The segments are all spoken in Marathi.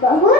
Бабуля?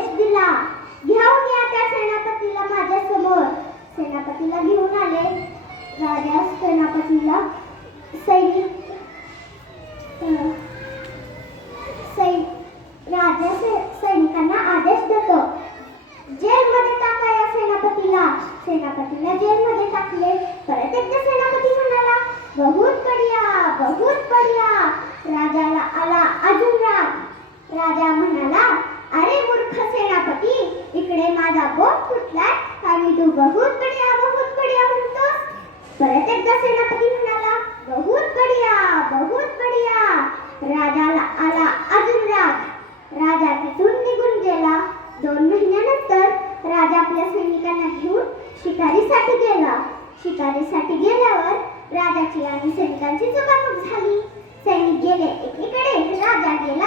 आदेश दिला. घेऊन या त्या सेनापतीला माझ्यासमोर सेनापतीला घेऊन आले. राजा सेनापतीला सैनिक राजा सैनिकांना आदेश देतो. जेलमध्ये टाका या सेनापतीला. सेनापतीला जेलमध्ये टाकले. परत एकदा सेनापती म्हणाला बहुत बढिया बहुत बढिया. राजाला आला अजून राग. राजा म्हणाला अरे मूर्ख सेनापती इकडे माझा बोट फुटलाय आणि तू बहुत बढिया बहुत बढिया म्हणतोस. परत एकदा सेनापती म्हणाला बहुत बढिया बहुत बढिया. राजाला आला अजून राग. राजा तिथून निघून गेला. दोन महिन्यानंतर राजा आपल्या सैनिकांना घेऊन शिकारीसाठी गेला. शिकारीसाठी गेल्यावर राजाची आणि सैनिकांची चुकामुक झाली. सैनिक गेले एकीकडे राजा गेला.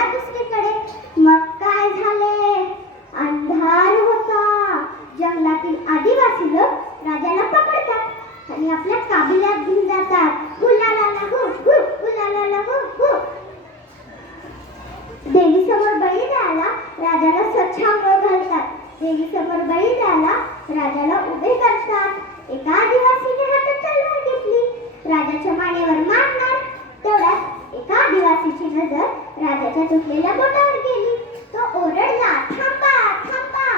आणि आपल्या काबिल्यात घेऊन जातात. उलाला हो हो उलाला हो हो. देवी समोर बळी द्यायला राजाला स्वच्छ आंघोळ घालतात. देवी समोर बळी द्यायला राजाला उभे करतात. एका आदिवासीने हातात तलवार घेतली. राजाच्या मानेवर मारणार. तेवढ्यात एका आदिवासीची नजर राजाच्या तुटलेल्या बोटात गेली तो ओरडला थांबा थांबा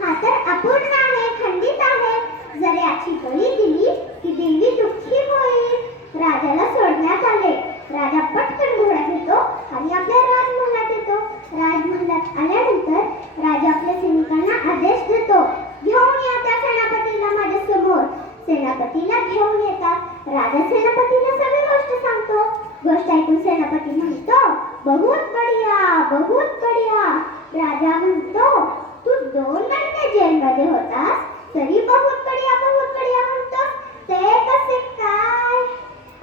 हा तर अपूर्ण आहे खंडित आहे जर याची बळी दिली की देवी दुःखी होईल राजाला सोडण्यात आले राजा पटकन घोडा घेतो आणि आपल्या राजमहालात येतो राजमहालात आल्यानंतर राजा आपल्या सैनिकांना आदेश देतो घेऊन या त्या सेनापतीला माझ्यासमोर सेनापतीला घेऊन येतात राजा सेनापतीला सगळी गोष्ट सांगतो गोष्ट ऐकून सेनापती म्हणतो बहुत बढिया बहुत बढिया राजा म्हणतो तू दोन महिने जेलमध्ये होतास तरी बहुत बढिया बहुत बढिया म्हणतोस ते कसे काय?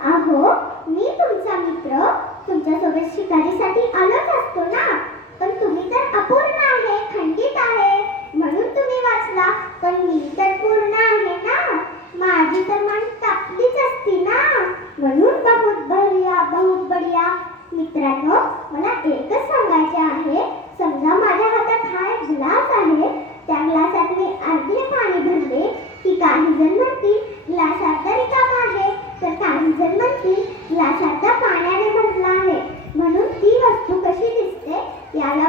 अहो मी तुमचा मित्र. तुमच्यासोबत शिकारीसाठी आलोच असतो ना पण तुम्ही तर अपूर्ण आहे खंडित आहे म्हणून तुम्ही वाचला पण मी तर पूर्ण आहे ना माझी तर मन तापलीच असती ना म्हणून बहुत बढिया बहुत बढिया मित्रांनो मला एकच सांगायचे आहे. समजा माझ्या हातात हा एक ग्लास आहे. त्या ग्लासात मी अर्धे पाणी भरले की काही जण म्हणतील ग्लासात अर्धा रिकामा आहे. तर काही जण म्हणतील ग्लासात पाण्याने भरला आहे. म्हणून ती वस्तू कशी दिसते याला